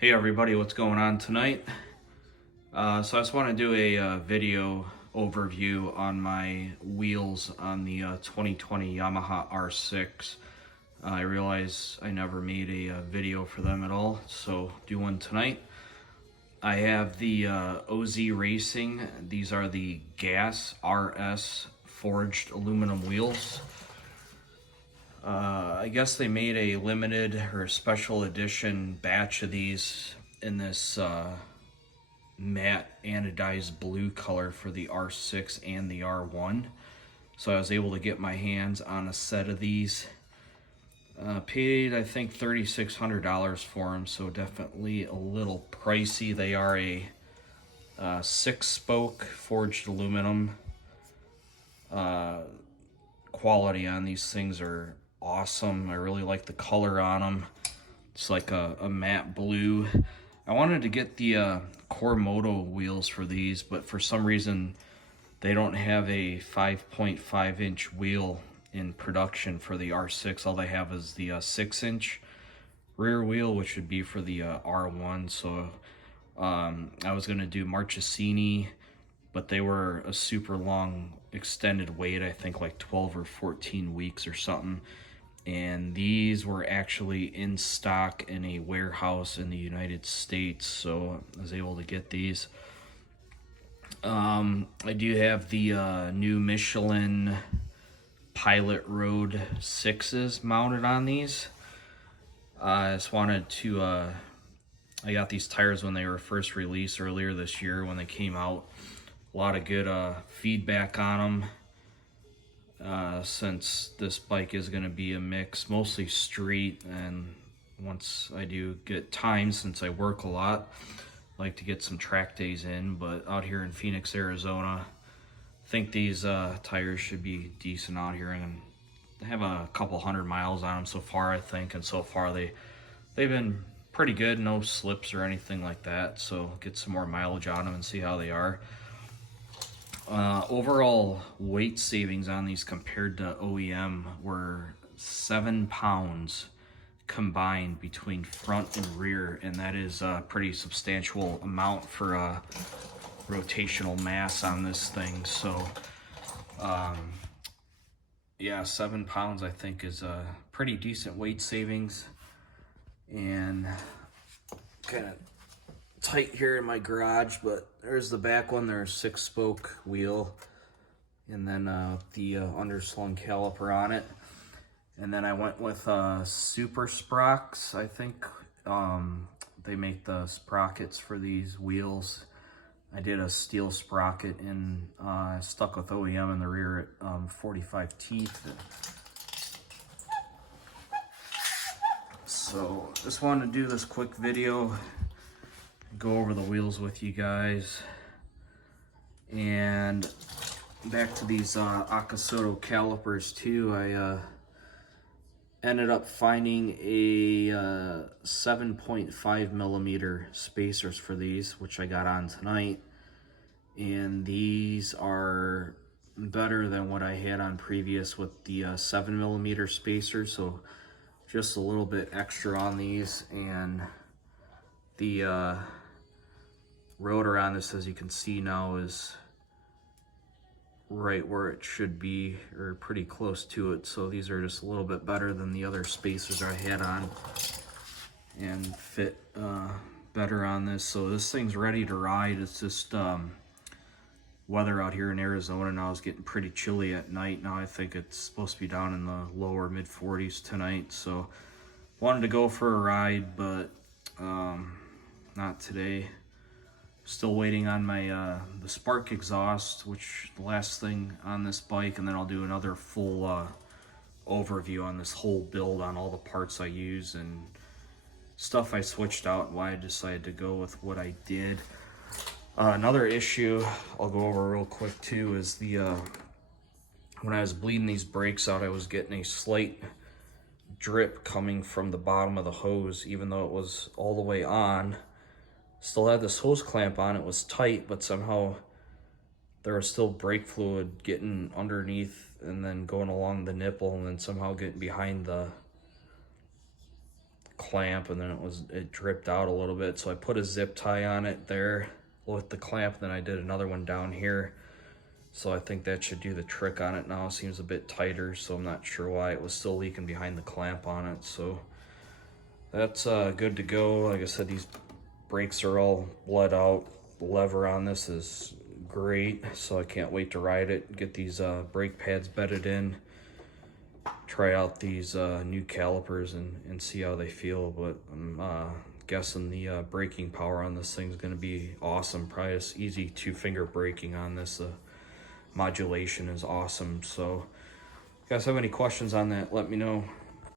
Hey everybody, what's going on tonight? So I just want to do a video overview on my wheels on the 2020 Yamaha R6. I realize I never made a video for them at all, so do one tonight. I have the OZ Racing. These are the Gas RS forged aluminum wheels. I guess they made a limited or special edition batch of these in this matte anodized blue color for the R6 and the R1. So I was able to get my hands on a set of these. Paid, I think, $3,600 for them, so definitely a little pricey. They are a 6-spoke forged aluminum. Quality on these things are awesome. I really like the color on them. It's like a matte blue. I wanted to get the Moto wheels for these, but for some reason they don't have a 5.5 inch wheel in production for the R6. All they have is the 6-inch rear wheel, which would be for the R1. So I was gonna do Marchesini, but they were a super long extended wait, I think like 12 or 14 weeks or something. And these were actually in stock in a warehouse in the United States, so I was able to get these. I do have the new Michelin Pilot Road 6s mounted on these. I just wanted to, I got these tires when they were first released earlier this year when they came out. A lot of good feedback on them. Since this bike is going to be a mix, mostly street, and once I do get time, since I work a lot, I like to get some track days in. But out here in Phoenix, Arizona, I think these tires should be decent out here, and they have a couple 100 miles on them so far, I think, and so far they've been pretty good, no slips or anything like that. So get some more mileage on them and see how they are. Overall weight savings on these compared to OEM were 7 pounds combined between front and rear, and that is a pretty substantial amount for rotational mass on this thing. So yeah, 7 pounds I think is a pretty decent weight savings. And kind of tight here in my garage, but there's the back one. There's 6-spoke wheel, and then the underslung caliper on it. And then I went with Super Sprox. I think they make the sprockets for these wheels. I did a steel sprocket and stuck with OEM in the rear at 45 teeth. So just wanted to do this quick video, go over the wheels with you guys. And back to these Akasoto calipers too. I ended up finding a 7.5 millimeter spacers for these, which I got on tonight. And these are better than what I had on previous with the 7 millimeter spacers. So just a little bit extra on these, and the rotor on this, as you can see now, is right where it should be, or pretty close to it. So these are just a little bit better than the other spacers I had on, and fit better on this. So this thing's ready to ride. It's just weather out here in Arizona now is getting pretty chilly at night. Now I think it's supposed to be down in the lower mid 40s tonight, so wanted to go for a ride, but not today. Still waiting on my the spark exhaust, which the last thing on this bike, and then I'll do another full overview on this whole build, on all the parts I use and stuff I switched out and why I decided to go with what I did. Another issue I'll go over real quick too is the when I was bleeding these brakes out, I was getting a slight drip coming from the bottom of the hose, even though it was all the way on. Still had this hose clamp on, it was tight, but somehow there was still brake fluid getting underneath and then going along the nipple and then somehow getting behind the clamp, and then it dripped out a little bit, so I put a zip tie on it there with the clamp, then I did another one down here. So I think that should do the trick on it now. It seems a bit tighter, so I'm not sure why it was still leaking behind the clamp on it. So that's good to go. Like I said, these brakes are all bled out. The lever on this is great, so I can't wait to ride it, get these brake pads bedded in, try out these new calipers and see how they feel. But I'm guessing the braking power on this thing is going to be awesome. Probably as easy 2-finger braking on this. Modulation is awesome. So if you guys have any questions on that, let me know.